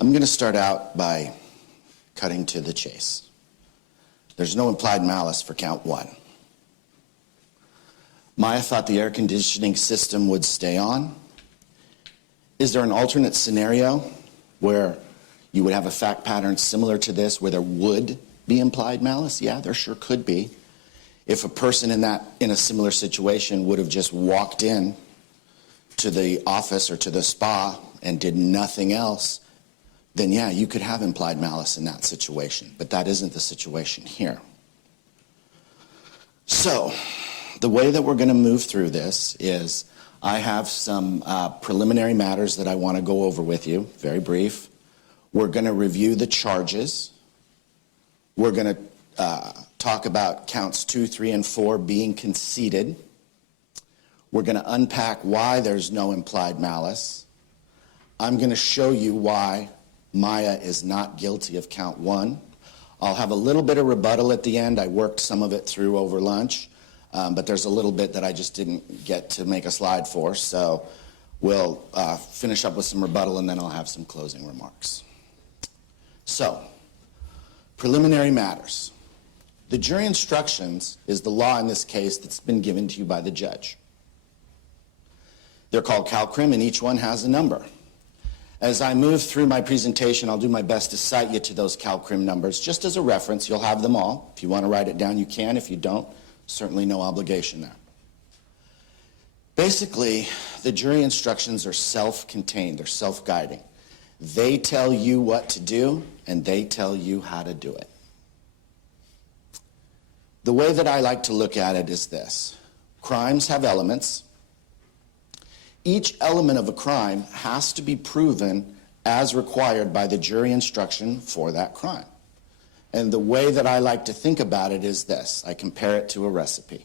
I'm going to start out by cutting to the chase. There's no implied malice for count one. Maya thought the air conditioning system would stay on. Is there an alternate scenario where you would have a fact pattern similar to this where there would be implied malice? Yeah, there sure could be. If a person in a similar situation would have just walked in to the office or to the spa and did nothing else, then yeah, you could have implied malice in that situation. But that isn't the situation here. So, the way that we're going to move through this is I have some preliminary matters that I want to go over with you, very brief. We're going to review the charges. We're going to talk about counts 2, 3, and 4 being conceded. We're going to unpack why there's no implied malice. I'm going to show you why Maya is not guilty of count 1. I'll have a little bit of rebuttal at the end. I worked some of it through over lunch, but there's a little bit that I just didn't get to make a slide for, so we'll finish up with some rebuttal and then I'll have some closing remarks. So, preliminary matters. The jury instructions is the law in this case that's been given to you by the judge. They're called CalCrim and each one has a number. As I move through my presentation, I'll do my best to cite you to those CalCrim numbers. Just as a reference, you'll have them all. If you want to write it down, you can. If you don't, certainly no obligation there. Basically, the jury instructions are self-contained. They're self-guiding. They tell you what to do, and they tell you how to do it. The way that I like to look at it is this. Crimes have elements. Each element of a crime has to be proven as required by the jury instruction for that crime. And the way that I like to think about it is this. I compare it to a recipe.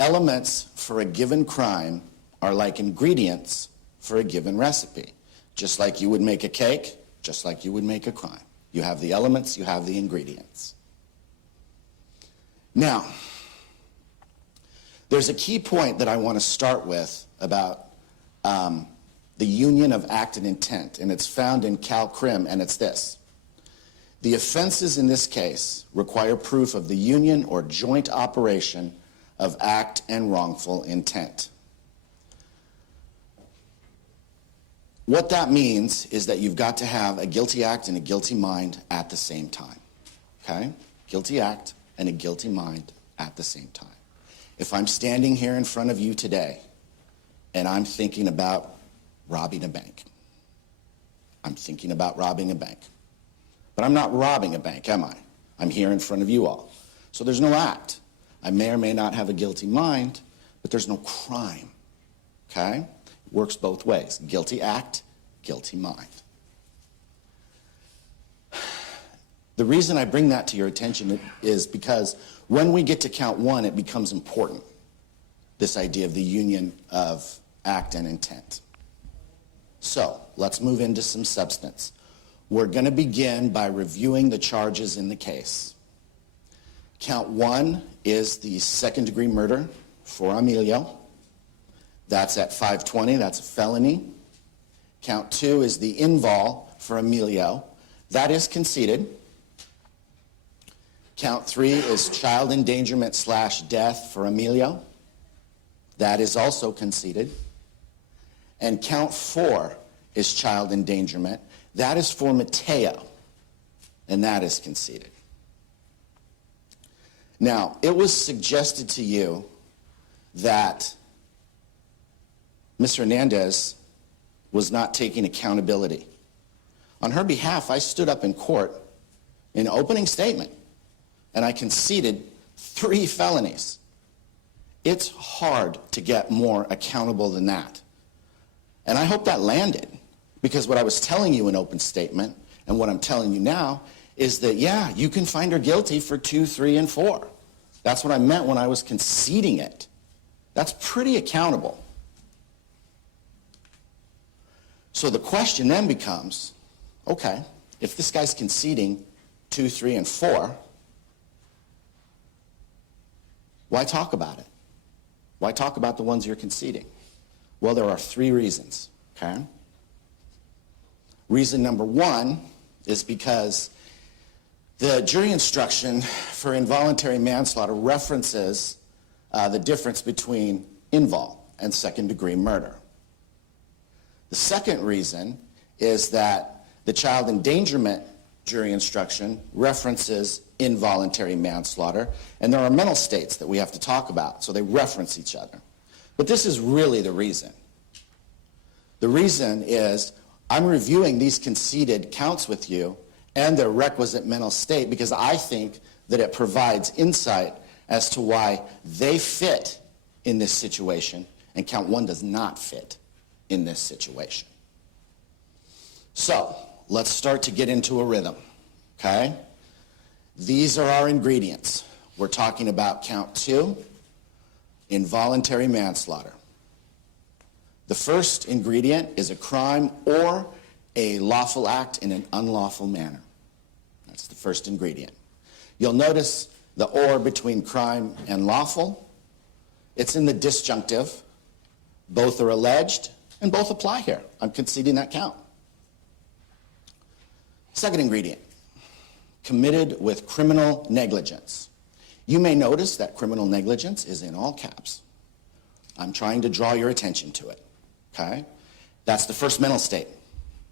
Elements for a given crime are like ingredients for a given recipe. Just like you would make a cake, just like you would make a crime. You have the elements, you have the ingredients. Now, there's a key point that I want to start with about the union of act and intent, and it's found in CalCrim, and it's this. The offenses in this case require proof of the union or joint operation of act and wrongful intent. What that means is that you've got to have a guilty act and a guilty mind at the same time, okay? Guilty act and a guilty mind at the same time. If I'm standing here in front of you today and I'm thinking about robbing a bank, I'm thinking about robbing a bank, but I'm not robbing a bank, am I? I'm here in front of you all. So there's no act. I may or may not have a guilty mind, but there's no crime, okay? It works both ways. Guilty act, guilty mind. The reason I bring that to your attention is because when we get to count 1, it becomes important, this idea of the union of act and intent. So, let's move into some substance. We're going to begin by reviewing the charges in the case. Count 1 is the second-degree murder for Emilio. That's at 520, that's a felony. Count 2 is the invol for Emilio. That is conceded. Count 3 is child endangerment / death for Emilio. That is also conceded. And count 4 is child endangerment. That is for Mateo, and that is conceded. Now, it was suggested to you that Ms. Hernandez was not taking accountability. On her behalf, I stood up in court in an opening statement, and I conceded 3 felonies. It's hard to get more accountable than that. And I hope that landed, because what I was telling you in open statement and what I'm telling you now is that, yeah, you can find her guilty for 2, 3, and 4. That's what I meant when I was conceding it. That's pretty accountable. So the question then becomes, okay, if this guy's conceding 2, 3, and 4, why talk about it? Why talk about the ones you're conceding? Well, there are 3 reasons, okay? Reason number one is because the jury instruction for involuntary manslaughter references the difference between invol and second-degree murder. The second reason is that the child endangerment jury instruction references involuntary manslaughter, and there are mental states that we have to talk about, so they reference each other. But this is really the reason. The reason is I'm reviewing these conceded counts with you and their requisite mental state because I think that it provides insight as to why they fit in this situation and count one does not fit in this situation. So let's start to get into a rhythm, okay? These are our ingredients. We're talking about count 2, involuntary manslaughter. The first ingredient is a crime or a lawful act in an unlawful manner. That's the first ingredient. You'll notice the or between crime and lawful. It's in the disjunctive. Both are alleged and both apply here. I'm conceding that count. Second ingredient, committed with criminal negligence. You may notice that criminal negligence is in all caps. I'm trying to draw your attention to it, okay? That's the first mental state.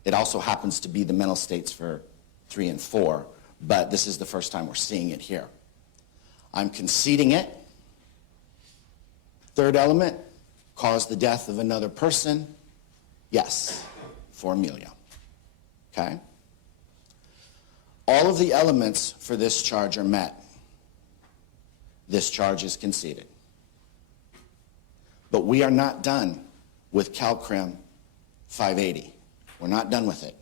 It also happens to be the mental states for 3 and 4, but this is the first time we're seeing it here. I'm conceding it. Third element, cause the death of another person. Yes, for Amelia, okay? All of the elements for this charge are met. This charge is conceded. But we are not done with CalCrim 580. We're not done with it.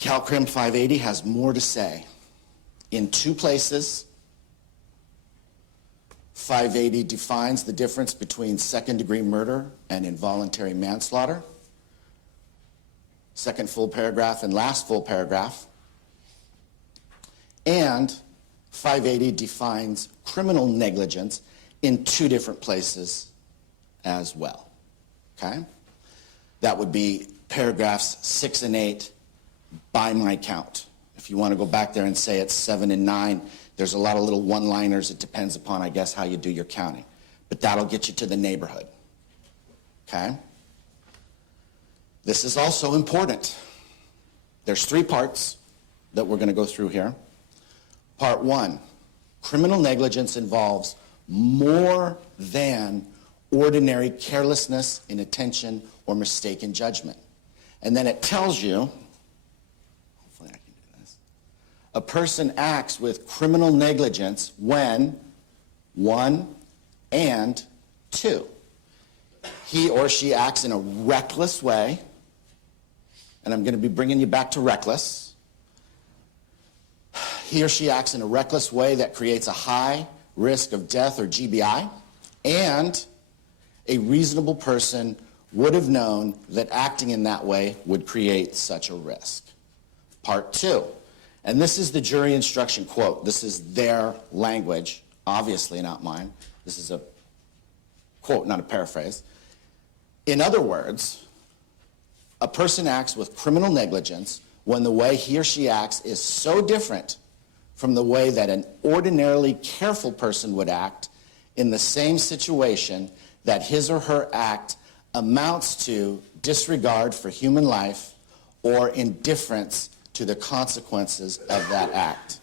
CalCrim 580 has more to say. In 2 places, 580 defines the difference between second-degree murder and involuntary manslaughter. Second full paragraph and last full paragraph. And 580 defines criminal negligence in 2 different places as well, okay? That would be paragraphs 6 and 8 by my count. If you want to go back there and say it's 7 and 9, there's a lot of little one-liners. It depends upon, I guess, how you do your counting. But that'll get you to the neighborhood, okay? This is also important. There's 3 parts that we're going to go through here. Part 1, criminal negligence involves more than ordinary carelessness, inattention, or mistaken judgment. And then it tells you, hopefully I can do this, a person acts with criminal negligence when 1 and 2. He or she acts in a reckless way, and I'm going to be bringing you back to reckless. He or she acts in a reckless way that creates a high risk of death or GBI, and a reasonable person would have known that acting in that way would create such a risk. Part 2, and this is the jury instruction quote. This is their language, obviously not mine. This is a quote, not a paraphrase. In other words, a person acts with criminal negligence when the way he or she acts is so different from the way that an ordinarily careful person would act in the same situation that his or her act amounts to disregard for human life or indifference to the consequences of that act.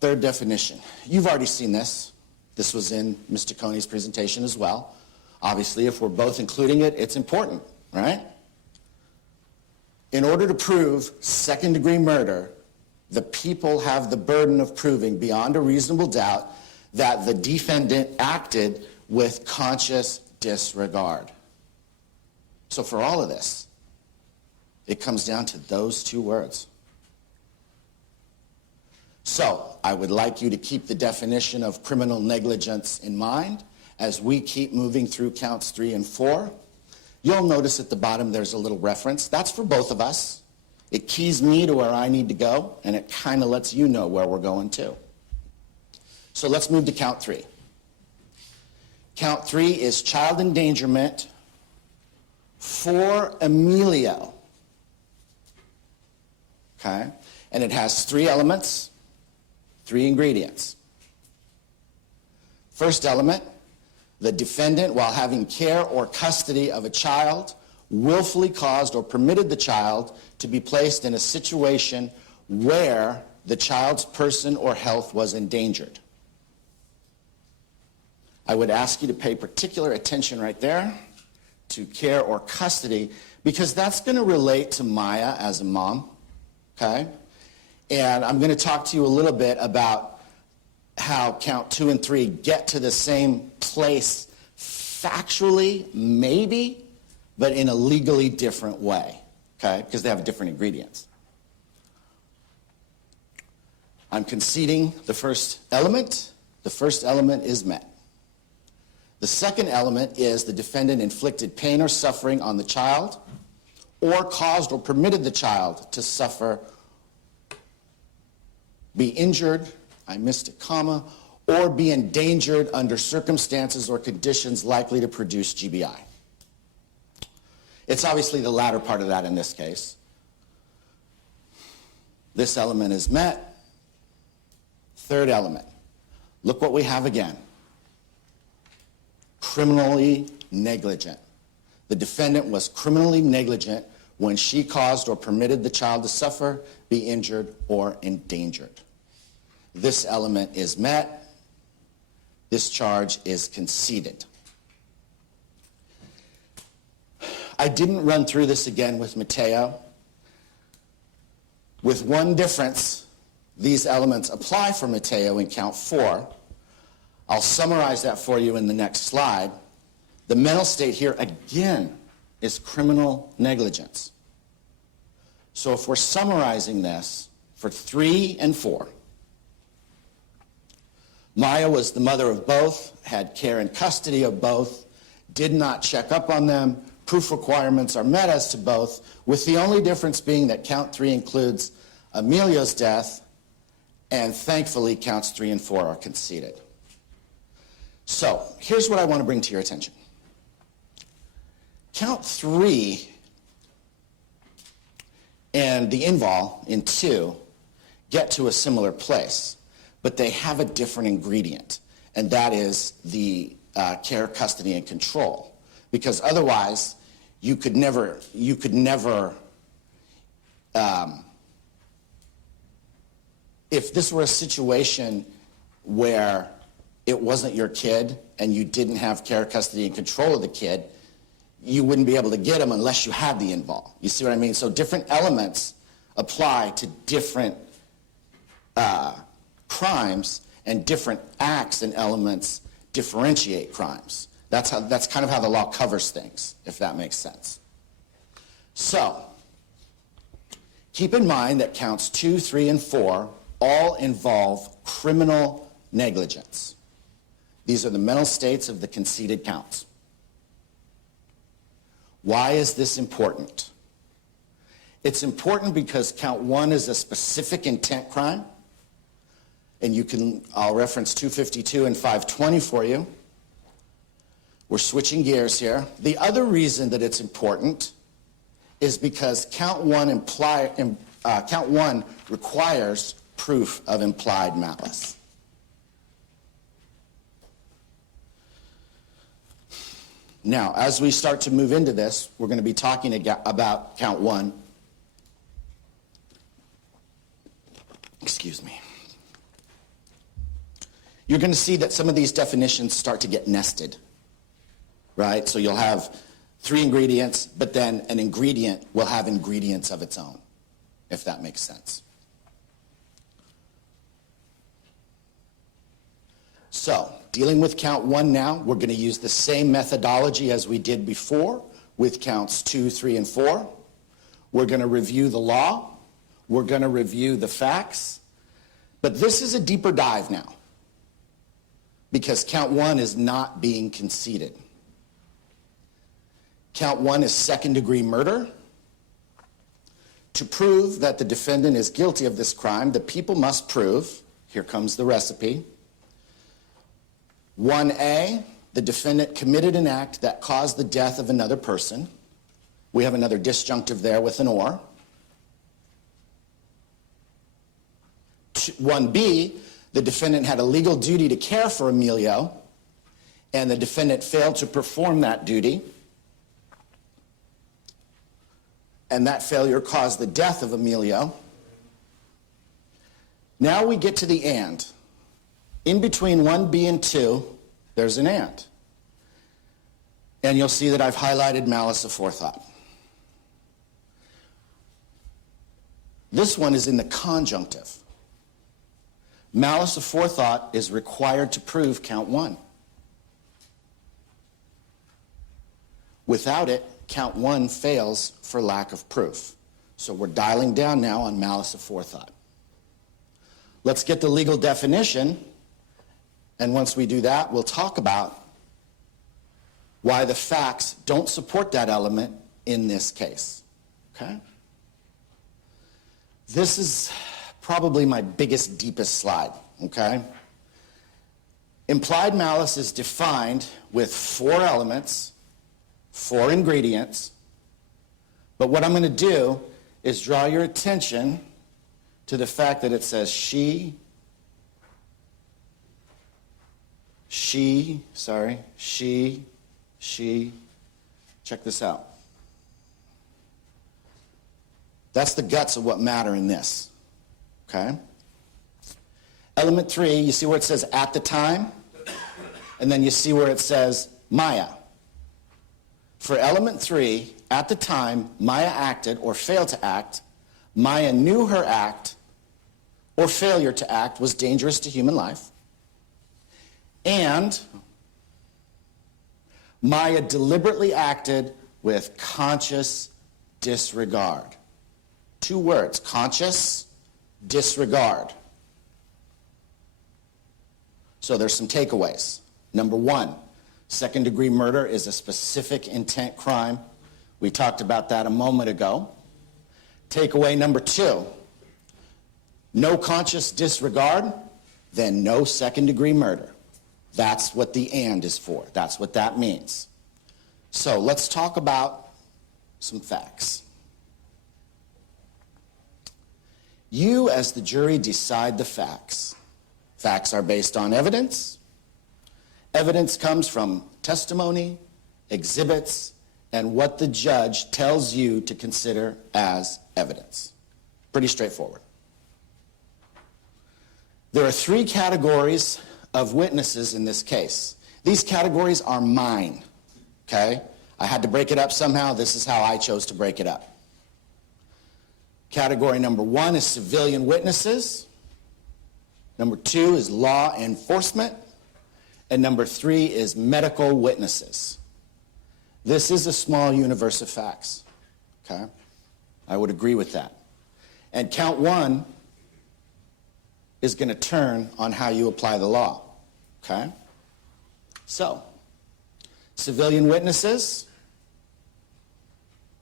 Third definition. You've already seen this. This was in Mr. Coney's presentation as well. Obviously, if we're both including it, it's important, right? In order to prove second-degree murder, the people have the burden of proving beyond a reasonable doubt that the defendant acted with conscious disregard. So for all of this, it comes down to those 2 words. So I would like you to keep the definition of criminal negligence in mind as we keep moving through counts 3 and 4. You'll notice at the bottom there's a little reference. That's for both of us. It keys me to where I need to go, and it kind of lets you know where we're going to. So let's move to count 3. Count 3 is child endangerment for Emilio. Okay? And it has 3 elements, 3 ingredients. First element, the defendant, while having care or custody of a child, willfully caused or permitted the child to be placed in a situation where the child's person or health was endangered. I would ask you to pay particular attention right there to care or custody, because that's going to relate to Maya as a mom, okay? And I'm going to talk to you a little bit about how count 2 and 3 get to the same place factually, maybe, but in a legally different way, okay? Because they have different ingredients. I'm conceding the first element. The first element is met. The second element is the defendant inflicted pain or suffering on the child, or caused or permitted the child to suffer, be injured, I missed a comma, or be endangered under circumstances or conditions likely to produce GBI. It's obviously the latter part of that in this case. This element is met. Third element. Look what we have again. Criminally negligent. The defendant was criminally negligent when she caused or permitted the child to suffer, be injured, or endangered. This element is met. This charge is conceded. I didn't run through this again with Mateo. With one difference, these elements apply for Mateo in count 4. I'll summarize that for you in the next slide. The mental state here, again, is criminal negligence. So if we're summarizing this for 3 and 4, Maya was the mother of both, had care and custody of both, did not check up on them. Proof requirements are met as to both, with the only difference being that count 3 includes Emilio's death, and thankfully counts 3 and 4 are conceded. So here's what I want to bring to your attention. Count 3 and the invol in 2 get to a similar place, but they have a different ingredient, and that is the care, custody, and control. Because otherwise, you could never, if this were a situation where it wasn't your kid and you didn't have care, custody, and control of the kid, you wouldn't be able to get him unless you had the invol. You see what I mean? So different elements apply to different crimes, and different acts and elements differentiate crimes. That's kind of how the law covers things, if that makes sense. So, keep in mind that counts 2, 3, and 4 all involve criminal negligence. These are the mental states of the conceded counts. Why is this important? It's important because count 1 is a specific intent crime, and I'll reference 252 and 520 for you. We're switching gears here. The other reason that it's important is because count 1 requires proof of implied malice. Now, as we start to move into this, we're going to be talking about count 1. Excuse me. You're going to see that some of these definitions start to get nested, right? So you'll have 3 ingredients, but then an ingredient will have ingredients of its own, if that makes sense. So, dealing with count 1 now, we're going to use the same methodology as we did before with counts 2, 3, and 4. We're going to review the law. We're going to review the facts. But this is a deeper dive now, because count 1 is not being conceded. Count 1 is second-degree murder. To prove that the defendant is guilty of this crime, the people must prove, here comes the recipe, 1A, the defendant committed an act that caused the death of another person. We have another disjunctive there with an or. 1B, the defendant had a legal duty to care for Emilio, and the defendant failed to perform that duty, and that failure caused the death of Emilio. Now we get to the and. In between 1B and 2, there's an and. And you'll see that I've highlighted malice aforethought. This one is in the conjunctive. Malice aforethought is required to prove count 1. Without it, count 1 fails for lack of proof. So we're dialing down now on malice aforethought. Let's get the legal definition, and once we do that, we'll talk about why the facts don't support that element in this case. Okay? This is probably my biggest, deepest slide, okay? Implied malice is defined with 4 elements, 4 ingredients, but what I'm going to do is draw your attention to the fact that it says she, check this out. That's the guts of what matter in this. Okay? Element 3, you see where it says at the time? And then you see where it says Maya. For element 3, at the time Maya acted or failed to act, Maya knew her act or failure to act was dangerous to human life. And Maya deliberately acted with conscious disregard. 2 words, conscious disregard. So there's some takeaways. Number 1, second-degree murder is a specific intent crime. We talked about that a moment ago. Takeaway number 2, no conscious disregard, then no second-degree murder. That's what the and is for. That's what that means. So let's talk about some facts. You, as the jury, decide the facts. Facts are based on evidence. Evidence comes from testimony, exhibits, and what the judge tells you to consider as evidence. Pretty straightforward. There are 3 categories of witnesses in this case. These categories are mine, okay? I had to break it up somehow. This is how I chose to break it up. Category number 1 is civilian witnesses. Number 2 is law enforcement. And number 3 is medical witnesses. This is a small universe of facts, okay? I would agree with that. And count 1 is going to turn on how you apply the law, okay? So, civilian witnesses,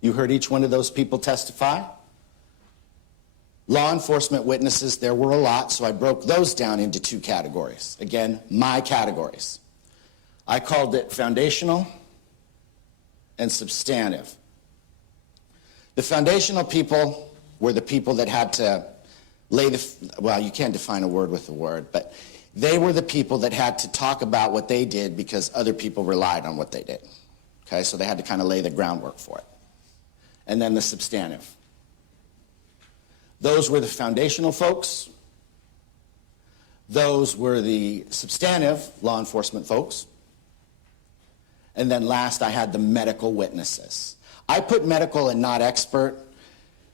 you heard each one of those people testify. Law enforcement witnesses, there were a lot, so I broke those down into 2 categories. Again, my categories. I called it foundational and substantive. The foundational people were the people that had to lay the, well, you can't define a word with a word, but they were the people that had to talk about what they did because other people relied on what they did. Okay, so they had to kind of lay the groundwork for it. And then the substantive. Those were the foundational folks. Those were the substantive law enforcement folks. And then last, I had the medical witnesses. I put medical and not expert.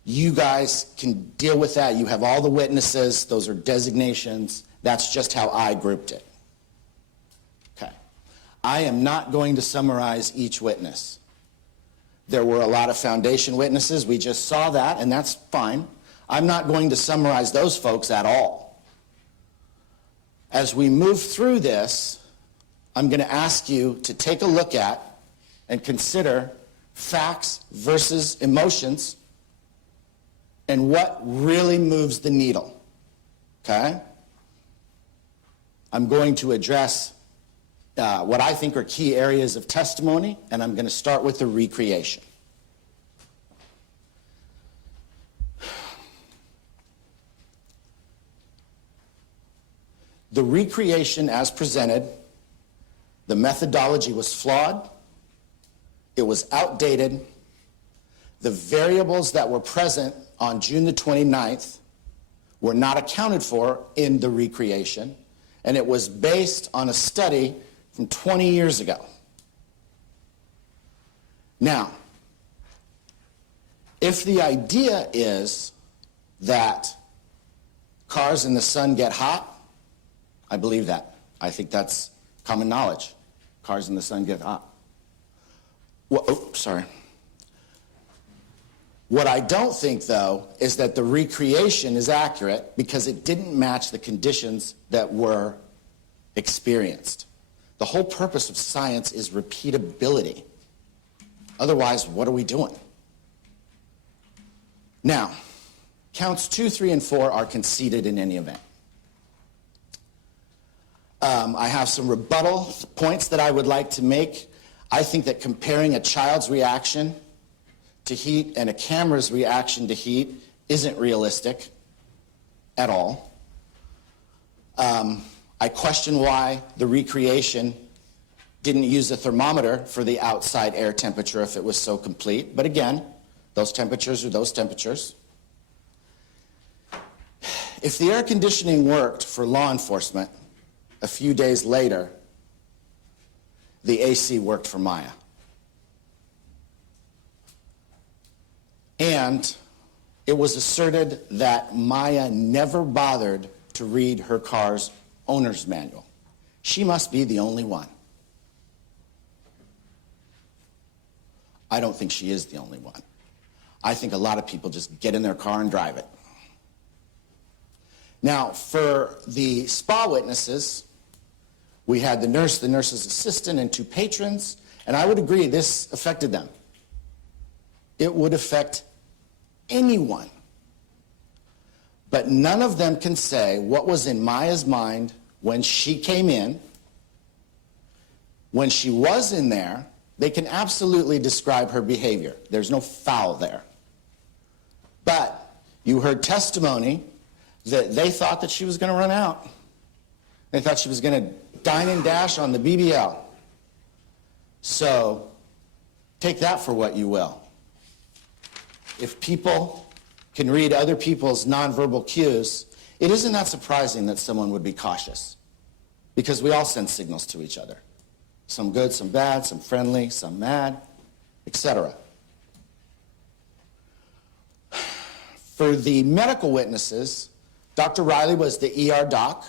You guys can deal with that. You have all the witnesses. Those are designations. That's just how I grouped it. Okay. I am not going to summarize each witness. There were a lot of foundation witnesses. We just saw that, and that's fine. I'm not going to summarize those folks at all. As we move through this, I'm going to ask you to take a look at and consider facts versus emotions and what really moves the needle, okay? I'm going to address what I think are key areas of testimony, and I'm going to start with the recreation. The recreation as presented, the methodology was flawed, it was outdated, the variables that were present on June the 29th were not accounted for in the recreation, and it was based on a study from 20 years ago. Now, if the idea is that cars in the sun get hot, I believe that. I think that's common knowledge. Cars in the sun get hot. Well, sorry. What I don't think, though, is that the recreation is accurate because it didn't match the conditions that were experienced. The whole purpose of science is repeatability. Otherwise, what are we doing? Now, counts 2, 3, and 4 are conceded in any event. I have some rebuttal points that I would like to make. I think that comparing a child's reaction to heat and a camera's reaction to heat isn't realistic at all. I question why the recreation didn't use a thermometer for the outside air temperature if it was so complete. But again, those temperatures are those temperatures. If the air conditioning worked for law enforcement, a few days later, the AC worked for Maya. And it was asserted that Maya never bothered to read her car's owner's manual. She must be the only one. I don't think she is the only one. I think a lot of people just get in their car and drive it. Now, for the spa witnesses, we had the nurse, the nurse's assistant, and 2 patrons, and I would agree this affected them. It would affect anyone. But none of them can say what was in Maya's mind when she came in. When she was in there, they can absolutely describe her behavior. There's no foul there. But you heard testimony that they thought that she was going to run out. They thought she was going to dine and dash on the BBL. So take that for what you will. If people can read other people's nonverbal cues, it isn't that surprising that someone would be cautious, because we all send signals to each other. Some good, some bad, some friendly, some mad, etc. For the medical witnesses, Dr. Riley was the ER doc.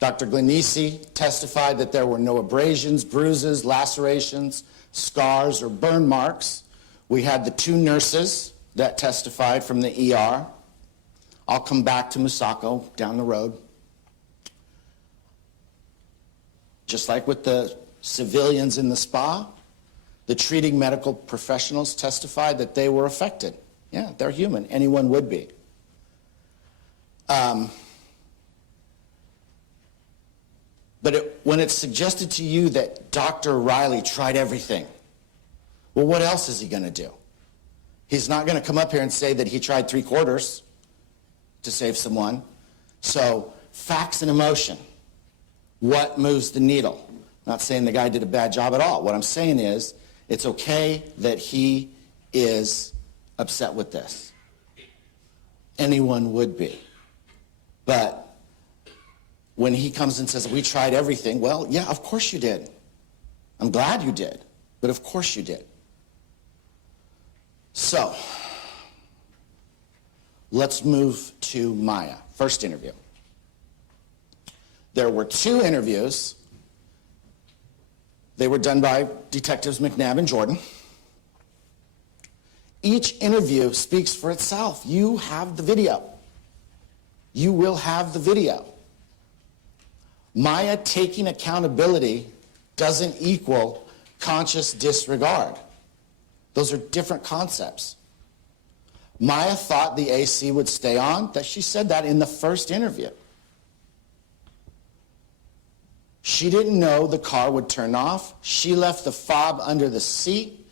Dr. Glenisi testified that there were no abrasions, bruises, lacerations, scars, or burn marks. We had the 2 nurses that testified from the ER. I'll come back to Musako down the road. Just like with the civilians in the spa, the treating medical professionals testified that they were affected. Yeah, they're human. Anyone would be. But when it's suggested to you that Dr. Riley tried everything, well, what else is he going to do? He's not going to come up here and say that he tried 3/4 to save someone. So, facts and emotion. What moves the needle? I'm not saying the guy did a bad job at all. What I'm saying is, it's okay that he is upset with this. Anyone would be. But when he comes and says, we tried everything, well, yeah, of course you did. I'm glad you did, but of course you did. So, let's move to Maya. First interview. There were 2 interviews. They were done by Detectives McNabb and Jordan. Each interview speaks for itself. You have the video. You will have the video. Maya taking accountability doesn't equal conscious disregard. Those are different concepts. Maya thought the AC would stay on. That she said that in the first interview. She didn't know the car would turn off. She left the fob under the seat.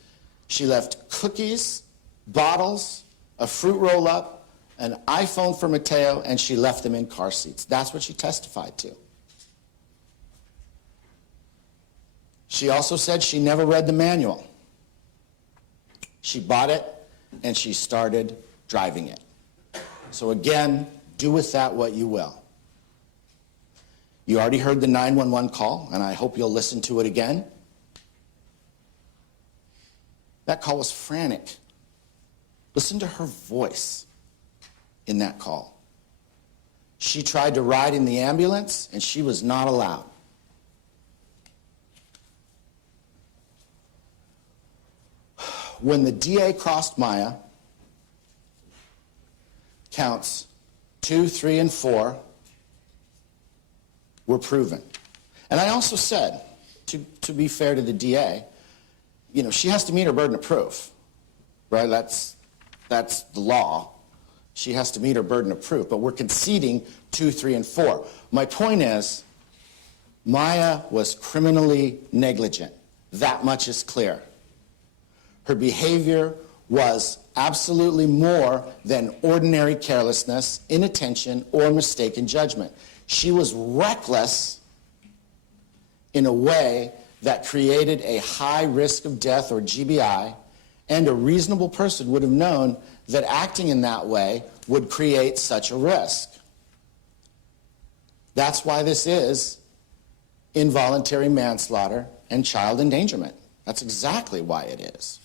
She left cookies, bottles, a fruit roll-up, an iPhone for Mateo, and she left them in car seats. That's what she testified to. She also said she never read the manual. She bought it, and she started driving it. So again, do with that what you will. You already heard the 911 call, and I hope you'll listen to it again. That call was frantic. Listen to her voice in that call. She tried to ride in the ambulance, and she was not allowed. When the DA crossed Maya, counts 2, 3, and 4 were proven. And I also said, to be fair to the DA, she has to meet her burden of proof, right? That's the law. She has to meet her burden of proof, but we're conceding 2, 3, and 4. My point is, Maya was criminally negligent. That much is clear. Her behavior was absolutely more than ordinary carelessness, inattention, or mistaken judgment. She was reckless in a way that created a high risk of death, or GBI, and a reasonable person would have known that acting in that way would create such a risk. That's why this is involuntary manslaughter and child endangerment. That's exactly why it is.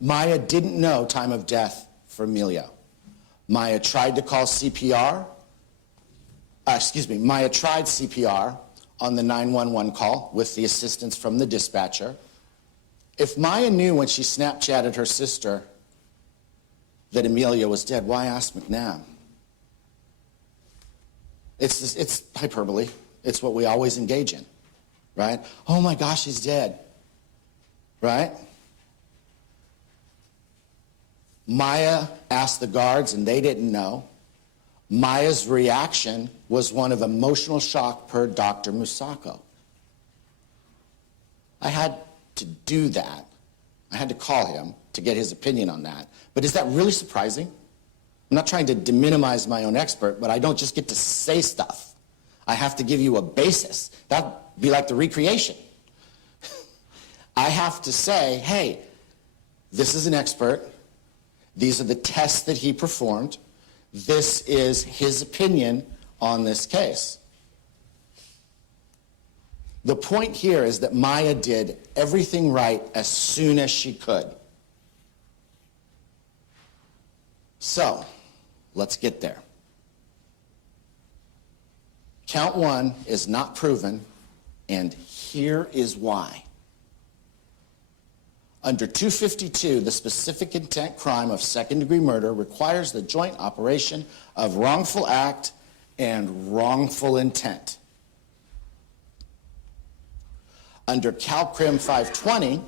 Maya didn't know time of death for Emilio. Maya tried to call CPR. Maya tried CPR on the 911 call with the assistance from the dispatcher. If Maya knew when she Snapchatted her sister that Emilio was dead, why ask McNabb? It's hyperbole. It's what we always engage in, right? Oh my gosh, he's dead, right? Maya asked the guards, and they didn't know. Maya's reaction was one of emotional shock per Dr. Musako. I had to do that. I had to call him to get his opinion on that. But is that really surprising? I'm not trying to deminimize my own expert, but I don't just get to say stuff. I have to give you a basis. That'd be like the recreation. I have to say, hey, this is an expert. These are the tests that he performed. This is his opinion on this case. The point here is that Maya did everything right as soon as she could. So, let's get there. Count 1 is not proven, and here is why. Under 252, the specific intent crime of second-degree murder requires the joint operation of wrongful act and wrongful intent. Under CalCrim 520,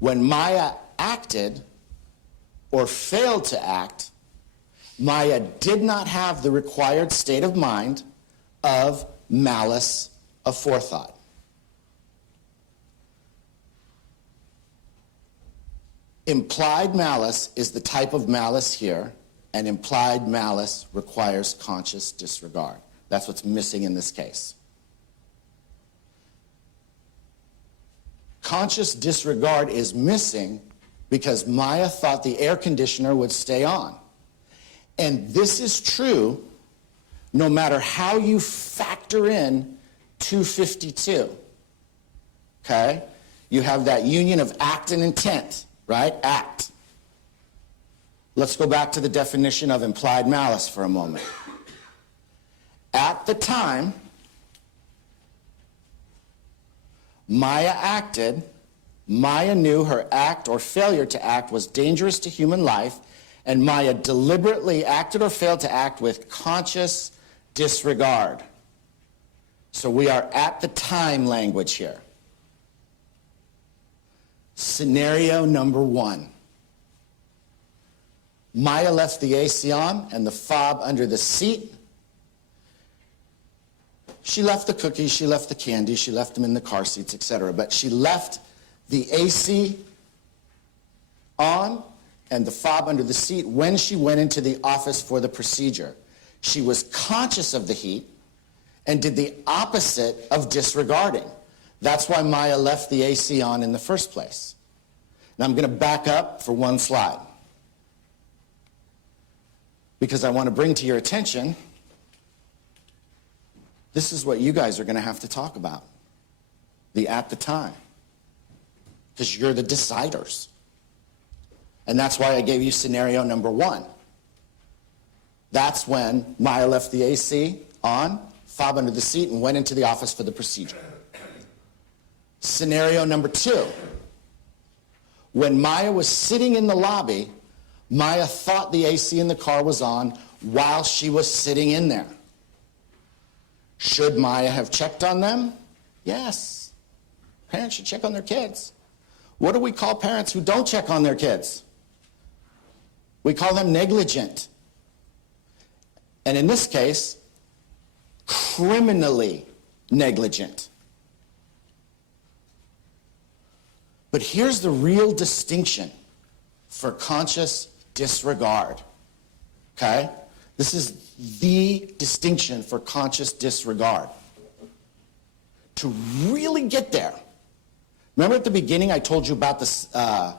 when Maya acted or failed to act, Maya did not have the required state of mind of malice aforethought. Implied malice is the type of malice here, and implied malice requires conscious disregard. That's what's missing in this case. Conscious disregard is missing because Maya thought the air conditioner would stay on. And this is true no matter how you factor in 252. Okay? You have that union of act and intent. Right? Act. Let's go back to the definition of implied malice for a moment. At the time Maya acted, Maya knew her act or failure to act was dangerous to human life, and Maya deliberately acted or failed to act with conscious disregard. So we are at the time language here. Scenario number 1. Maya left the AC on and the fob under the seat. She left the cookies, she left the candy, she left them in the car seats, etc. But she left the AC on and the fob under the seat when she went into the office for the procedure. She was conscious of the heat and did the opposite of disregarding. That's why Maya left the AC on in the first place. Now I'm going to back up for one slide, because I want to bring to your attention, this is what you guys are going to have to talk about, the at the time, because you're the deciders. And that's why I gave you scenario number 1. That's when Maya left the AC on, fob under the seat, and went into the office for the procedure. Scenario number 2. When Maya was sitting in the lobby, Maya thought the AC in the car was on while she was sitting in there. Should Maya have checked on them? Yes. Parents should check on their kids. What do we call parents who don't check on their kids? We call them negligent. And in this case, criminally negligent. But here's the real distinction for conscious disregard, okay? This is the distinction for conscious disregard. To really get there, remember at the beginning I told you about this, the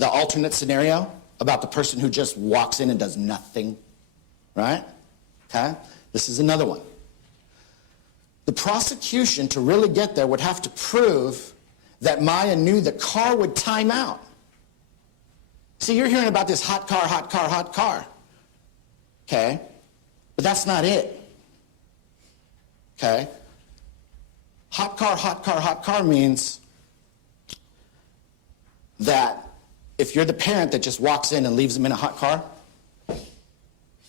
alternate scenario about the person who just walks in and does nothing, right? Okay? This is another one. The prosecution, to really get there, would have to prove that Maya knew the car would time out. See, you're hearing about this hot car, hot car, hot car. Okay? But that's not it. Okay? Hot car, hot car, hot car means that if you're the parent that just walks in and leaves them in a hot car,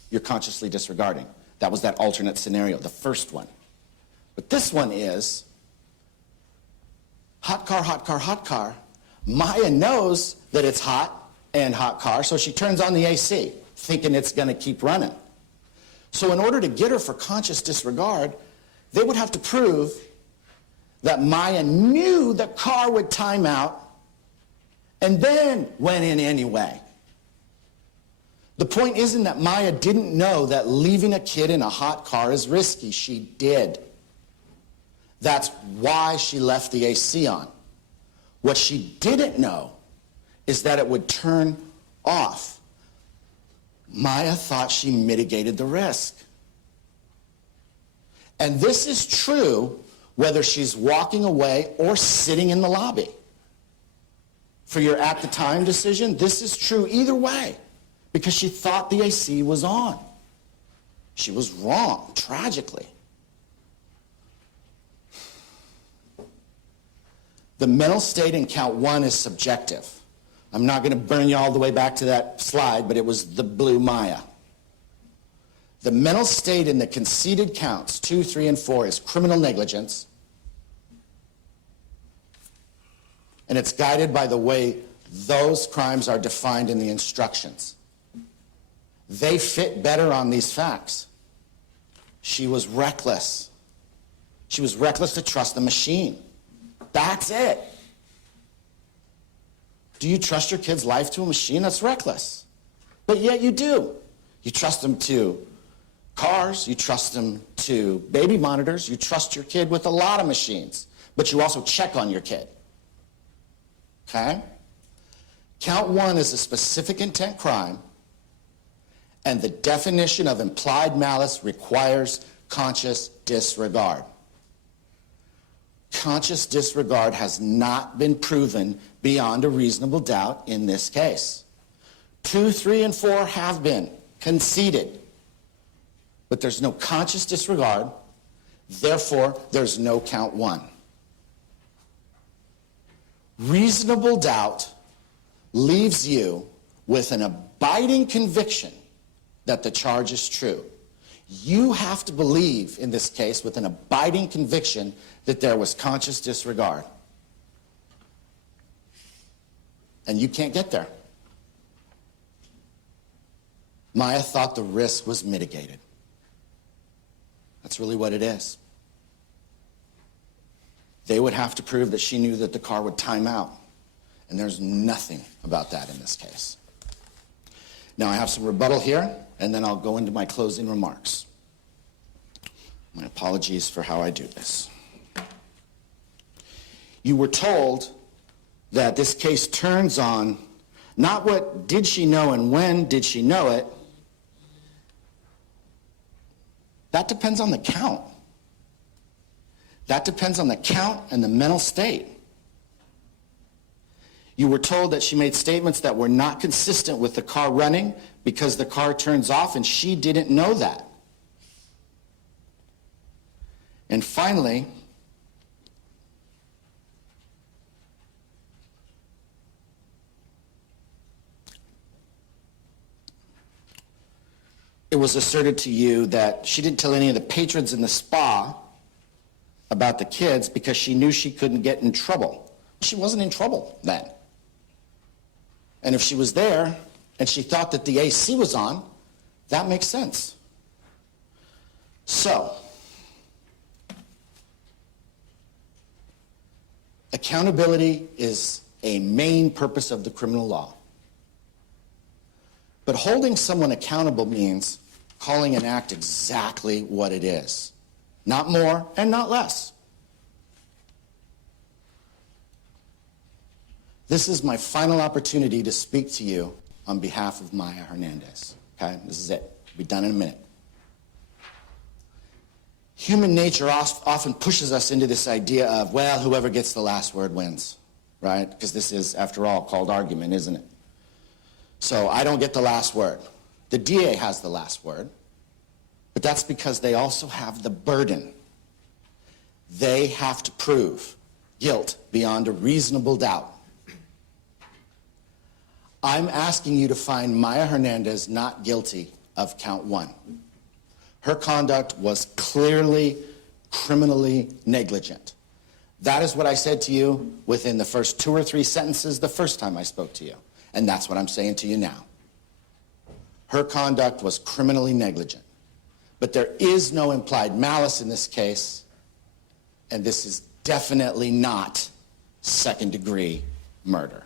you're consciously disregarding. That was that alternate scenario, the first one. But this one is hot car, hot car, hot car. Maya knows that it's hot and hot car, so she turns on the AC, thinking it's going to keep running. So in order to get her for conscious disregard, they would have to prove that Maya knew the car would time out and then went in anyway. The point isn't that Maya didn't know that leaving a kid in a hot car is risky. She did. That's why she left the AC on. What she didn't know is that it would turn off. Maya thought she mitigated the risk. And this is true whether she's walking away or sitting in the lobby. For your at the time decision, this is true either way, because she thought the AC was on. She was wrong, tragically. The mental state in count 1 is subjective. I'm not going to burn you all the way back to that slide, but it was the blue Maya. The mental state in the conceded counts 2, 3, and 4 is criminal negligence. And it's guided by the way those crimes are defined in the instructions. They fit better on these facts. She was reckless. She was reckless to trust the machine. That's it. Do you trust your kid's life to a machine? That's reckless. But yet you do. You trust them to cars. You trust them to baby monitors. You trust your kid with a lot of machines. But you also check on your kid. Okay? Count 1 is a specific intent crime, and the definition of implied malice requires conscious disregard. Conscious disregard has not been proven beyond a reasonable doubt in this case. 2, 3, and 4 have been conceded, but there's no conscious disregard, therefore there's no count 1. Reasonable doubt leaves you with an abiding conviction that the charge is true. You have to believe, in this case, with an abiding conviction that there was conscious disregard. And you can't get there. Maya thought the risk was mitigated. That's really what it is. They would have to prove that she knew that the car would time out. And there's nothing about that in this case. Now I have some rebuttal here, and then I'll go into my closing remarks. My apologies for how I do this. You were told that this case turns on not what did she know and when did she know it. That depends on the count. That depends on the count and the mental state. You were told that she made statements that were not consistent with the car running because the car turns off, and she didn't know that. And finally, it was asserted to you that she didn't tell any of the patrons in the spa about the kids because she knew she couldn't get in trouble. She wasn't in trouble then. And if she was there and she thought that the AC was on, that makes sense. So, accountability is a main purpose of the criminal law. But holding someone accountable means calling an act exactly what it is. Not more and not less. This is my final opportunity to speak to you on behalf of Maya Hernandez. Okay, this is it. We'll be done in a minute. Human nature often pushes us into this idea of, well, whoever gets the last word wins, right? Because this is, after all, called argument, isn't it? So I don't get the last word. The DA has the last word, but that's because they also have the burden. They have to prove guilt beyond a reasonable doubt. I'm asking you to find Maya Hernandez not guilty of count 1. Her conduct was clearly criminally negligent. That is what I said to you within the first 2 or 3 sentences the first time I spoke to you. And that's what I'm saying to you now. Her conduct was criminally negligent. But there is no implied malice in this case, and this is definitely not second-degree murder.